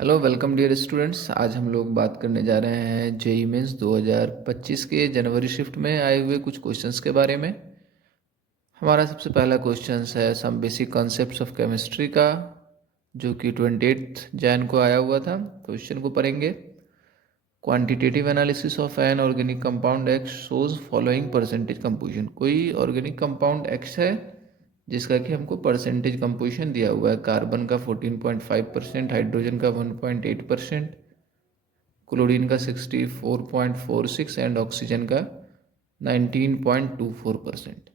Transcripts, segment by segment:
Hello welcome dear students. आज हम लोग बात करने जा रहे हैं जेई मेंस 2025 के जनवरी शिफ्ट में आए हुए कुछ क्वेश्चंस के बारे में। हमारा सबसे पहला क्वेश्चन है some basic concepts of chemistry का, जो कि 28 जैन को आया हुआ था। क्वेश्चन को पढ़ेंगे। Quantitative analysis of an organic compound x shows following percentage composition. कोई ऑर्गेनिक कंपाउंड एक्स है जिसका कि हमको परसेंटेज कंपोजिशन दिया हुआ है। कार्बन का 14.5%, हाइड्रोजन का 1.8%, क्लोरीन का 64.46 एंड ऑक्सीजन का 19.24%।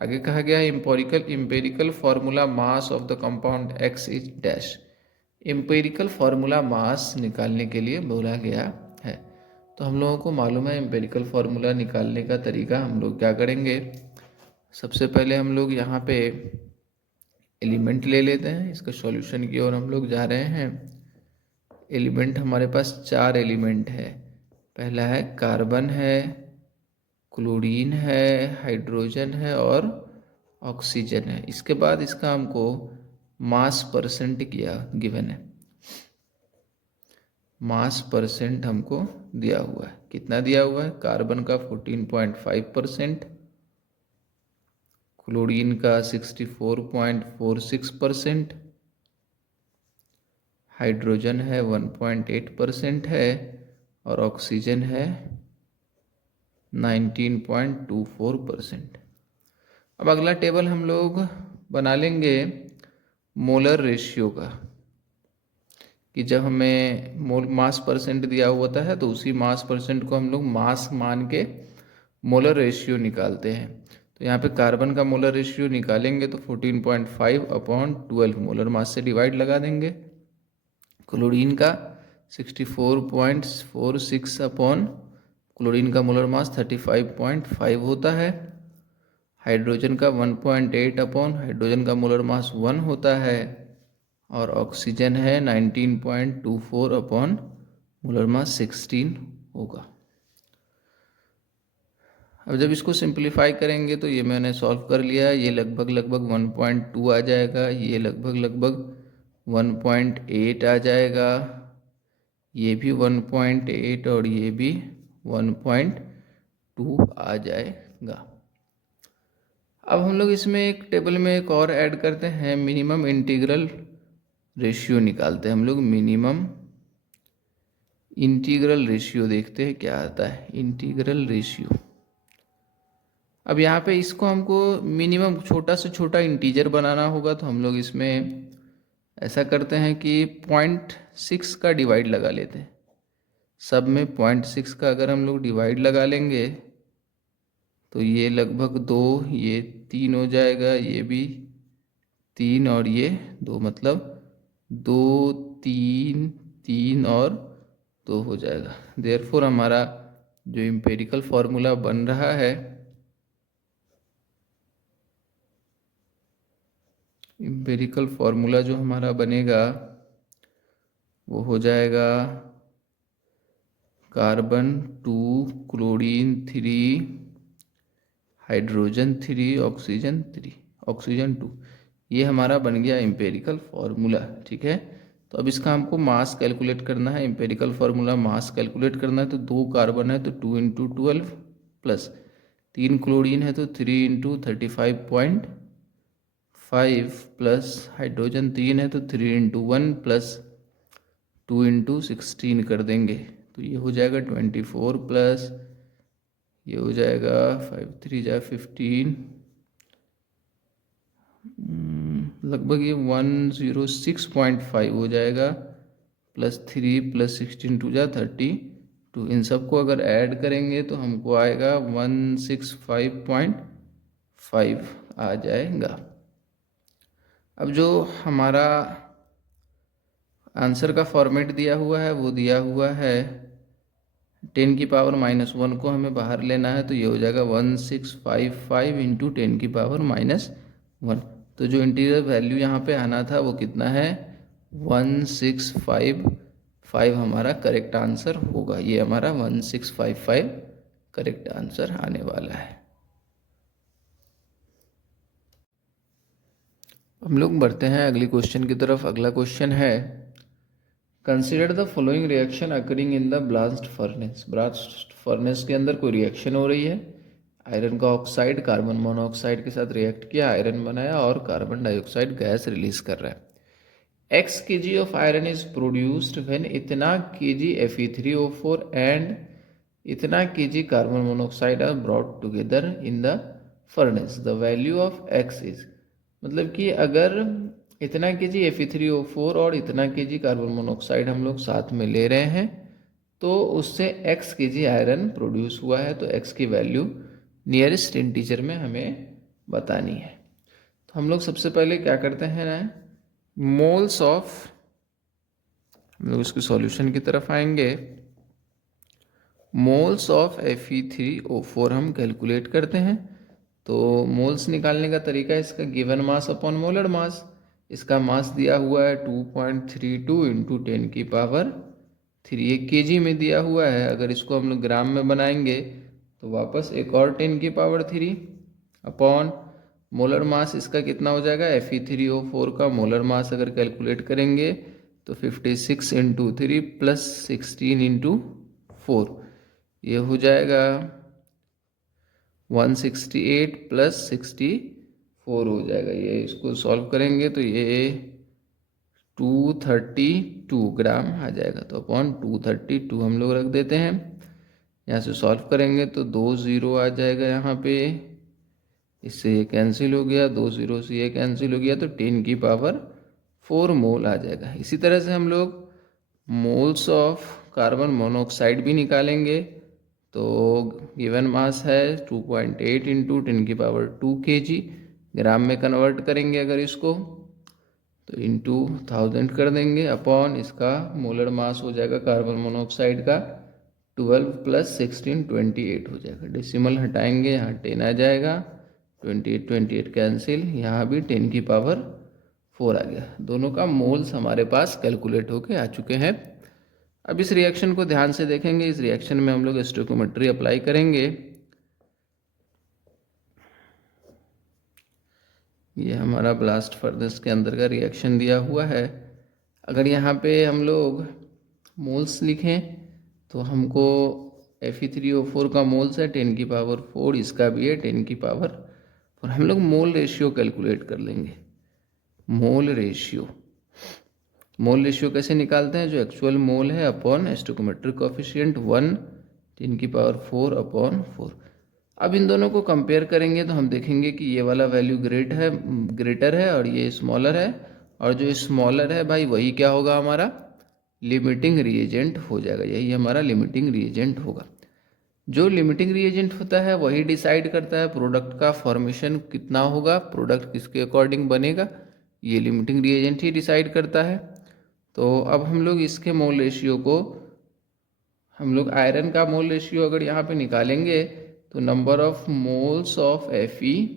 आगे कहा गया है empirical formula mass of the compound x is dash. Empirical formula mass निकालने के लिए बोला गया है। तो हम लोगों को मालूम है इम्पेरिकल फार्मूला निकालने का तरीका। हम लोग क्या करेंगे, सबसे पहले हम लोग यहाँ पे एलिमेंट ले लेते हैं। इसका सॉल्यूशन की ओर हम लोग जा रहे हैं। एलिमेंट हमारे पास 4 एलिमेंट है। पहला है कार्बन है, क्लोरीन है, हाइड्रोजन है और ऑक्सीजन है। इसके बाद इसका हमको मास परसेंट किया गिवन है। मास परसेंट हमको दिया हुआ है। कितना दिया हुआ है? कार्बन का 14.5%, क्लोरीन का 64.46%, हाइड्रोजन है 1.8% है और ऑक्सीजन है 19.24%। अब अगला टेबल हम लोग बना लेंगे मोलर रेशियो का, कि जब हमें मोल मास परसेंट दिया होता है तो उसी मास परसेंट को हम लोग मास मान के मोलर रेशियो निकालते हैं। तो यहाँ पे कार्बन का मोलर रेशियो निकालेंगे तो 14.5/12 मोलर मास से डिवाइड लगा देंगे। क्लोरीन का 64.46 अपॉन क्लोरीन का मोलर मास 35.5 होता है। हाइड्रोजन का 1.8 अपॉन हाइड्रोजन का मोलर मास 1 होता है और ऑक्सीजन है 19.24 अपॉन मोलर मास 16 होगा। अब जब इसको सिंप्लीफाई करेंगे तो ये मैंने सॉल्व कर लिया। ये लगभग 1.2 आ जाएगा, ये लगभग 1.8 आ जाएगा, ये भी 1.8 और ये भी 1.2 आ जाएगा। अब हम लोग इसमें एक टेबल में एक और ऐड करते हैं, मिनिमम इंटीग्रल रेशियो निकालते हैं हम लोग। मिनिमम इंटीग्रल रेशियो देखते हैं क्या आता है। इंटीग्रल रेशियो, अब यहाँ पे इसको हमको मिनिमम छोटा से छोटा इंटीजर बनाना होगा। तो हम लोग इसमें ऐसा करते हैं कि 0.6 का डिवाइड लगा लेते हैं। सब में 0.6 का अगर हम लोग डिवाइड लगा लेंगे तो ये लगभग 2, ये 3 हो जाएगा, ये भी 3 और ये 2, मतलब 2, 3, 3 और 2 हो जाएगा। देयरफॉर हमारा जो इम्पेरिकल फार्मूला बन रहा है, इम्पेरिकल फार्मूला जो हमारा बनेगा वो हो जाएगा carbon 2, chlorine 3, hydrogen 3, oxygen 3, oxygen 2। ये हमारा बन गया इम्पेरिकल फार्मूला। ठीक है, तो अब इसका हमको मास कैलकुलेट करना है। इम्पेरिकल फार्मूला मास कैलकुलेट करना है तो 2 कार्बन है तो 2 × 12 प्लस 3 क्लोरीन है तो 3 × 35.5 प्लस हाइड्रोजन 3 है तो 3 × 1 प्लस 2 × 16 कर देंगे तो ये हो जाएगा 24 प्लस ये हो जाएगा 5 3 जा 15, लगभग ये 106.5 हो जाएगा प्लस 3 प्लस 16 2 जा 32। इन सबको अगर ऐड करेंगे तो हमको आएगा 165.5 आ जाएगा। अब जो हमारा आंसर का फॉर्मेट दिया हुआ है वो दिया हुआ है 10⁻⁻1 को हमें बाहर लेना है तो ये हो जाएगा 1655 × 10⁻⁻1। तो जो इंटीरियर वैल्यू यहाँ पे आना था वो कितना है? 1655 हमारा करेक्ट आंसर होगा। ये हमारा 1655 करेक्ट आंसर आने वाला है। हम लोग बढ़ते हैं अगली क्वेश्चन की तरफ। अगला क्वेश्चन है consider the following reaction occurring in the blast furnace. Blast furnace के अंदर कोई रिएक्शन हो रही है, आयरन का ऑक्साइड कार्बन मोनोऑक्साइड के साथ रिएक्ट किया, आयरन बनाया और कार्बन डाइऑक्साइड गैस रिलीज कर रहा है। X kg of iron is produced when इतना kg Fe3O4 and इतना kg carbon monoxide are brought together in the furnace. The value of X is, मतलब कि अगर इतना kg Fe3O4 और इतना kg कार्बन मोनोऑक्साइड हम लोग साथ में ले रहे हैं तो उससे x kg आयरन प्रोड्यूस हुआ है, तो x की वैल्यू नियरेस्ट इंटीजर में हमें बतानी है। तो हम लोग सबसे पहले क्या करते हैं ना, मोल्स ऑफ, हम लोग इसके सॉल्यूशन की तरफ आएंगे। मोल्स ऑफ Fe3O4 हम कैलकुलेट करते हैं। तो मोल्स निकालने का तरीका है, इसका given mass upon molar mass. इसका मास दिया हुआ है 2.32 इंटू 10 की पावर 3, ये केजी में दिया हुआ है। अगर इसको हम लोग ग्राम में बनाएंगे तो वापस एक और 10 की पावर 3 अपॉन मोलर मास इसका कितना हो जाएगा, Fe3O4 का मोलर मास अगर कैलकुलेट करेंगे तो 56 इंटू 3 प्लस 16 इंटू 4, ये हो जाएगा 168 प्लस 64 हो जाएगा। ये इसको सॉल्व करेंगे तो ये 232 ग्राम आ जाएगा। तो अपॉन 232 हम लोग रख देते हैं। यहाँ से सॉल्व करेंगे तो 2 0 आ जाएगा यहाँ पे, इससे ये कैंसिल हो गया, 2 0 से ये कैंसिल हो गया, तो 10 की पावर 4 मोल आ जाएगा। इसी तरह से हम लोग मोल्स ऑफ कार्बन मोनोऑक्साइड भी निकालेंगे। तो गिवन मास है 2.8 इंटू 10 की पावर 2 kg, ग्राम में कन्वर्ट करेंगे अगर इसको तो इंटू 1000 कर देंगे, अपॉन इसका मोलर मास हो जाएगा कार्बन मोनोऑक्साइड का 12 प्लस 16 28 हो जाएगा। डेसिमल हटाएंगे, यहाँ 10 आ जाएगा, 28 कैंसिल, यहाँ भी 10 की पावर 4 आ गया। दोनों का मोल्स हमारे पास कैलकुलेट होके आ चुके हैं। अब इस रिएक्शन को ध्यान से देखेंगे। इस रिएक्शन में हम लोग स्टोइकोमेट्री अप्लाई करेंगे। ये हमारा ब्लास्ट फर्नेस के अंदर का रिएक्शन दिया हुआ है। अगर यहाँ पे हम लोग मोल्स लिखें तो हमको Fe3O4 का मोल्स है 10 की पावर 4, इसका भी है 10 की पावर 4। हम लोग मोल रेशियो कैलकुलेट कर लेंगे। मोल रेशियो कैसे निकालते हैं, जो एक्चुअल मोल है अपॉन स्टोइकोमेट्रिक कोएफिशिएंट 1 10 की पावर 4 अपॉन 4। अब इन दोनों को कंपेयर करेंगे तो हम देखेंगे कि ये वाला वैल्यू ग्रेटर है और ये स्मॉलर है, और जो स्मॉलर है भाई वही क्या होगा, हमारा लिमिटिंग रिएजेंट हो जाएगा। यही हमारा लिमिटिंग रिएजेंट होगा। जो लिमिटिंग रिएजेंट होता है वही डिसाइड करता है प्रोडक्ट का फॉर्मेशन कितना होगा, प्रोडक्ट किसके अकॉर्डिंग बनेगा, ये लिमिटिंग रिएजेंट ही डिसाइड करता है। तो अब हम लोग इसके मोल रेशियो को, हम लोग आयरन का मोल रेशियो अगर यहाँ पे निकालेंगे तो number of moles of Fe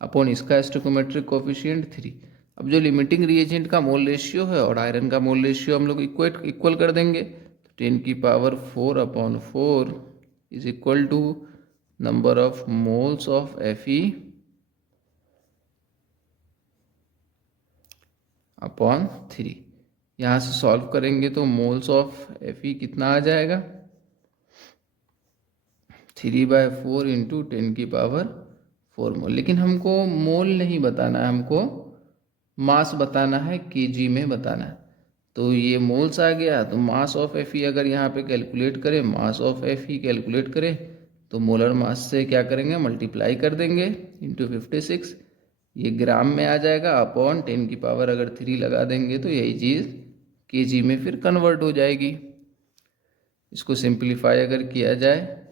upon इसका स्टोइकोमेट्रिक कोएफिशिएंट 3। अब जो लिमिटिंग रिएजेंट का मोल रेशियो है और आयरन का मोल रेशियो हम लोग इक्वल कर देंगे, तो 10 की power 4 upon 4 is equal to number of moles of Fe upon 3। यहाँ से सॉल्व करेंगे तो मोल्स ऑफ Fe कितना आ जाएगा, 3/4 इंटू 10 की पावर 4 मोल। लेकिन हमको मोल नहीं बताना है, हमको मास बताना है, केजी में बताना है। तो ये मोल्स आ गया, तो मास ऑफ Fe अगर यहाँ पे कैलकुलेट करें, मास ऑफ Fe कैलकुलेट करें तो मोलर मास से क्या करेंगे, मल्टीप्लाई कर देंगे इंटू 56, ये ग्राम में आ जाएगा, अपॉन 10 की पावर अगर 3 लगा देंगे तो यही चीज़ केजी में फिर कन्वर्ट हो जाएगी। इसको सिंप्लीफाई अगर किया जाए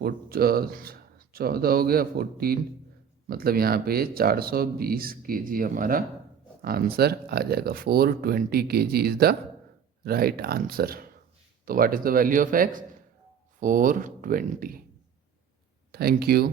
14 हो गया, 14 मतलब यहाँ पे 420 kg हमारा आंसर आ जाएगा। 420 kg is the right answer. तो what is the value of x, 420। Thank you.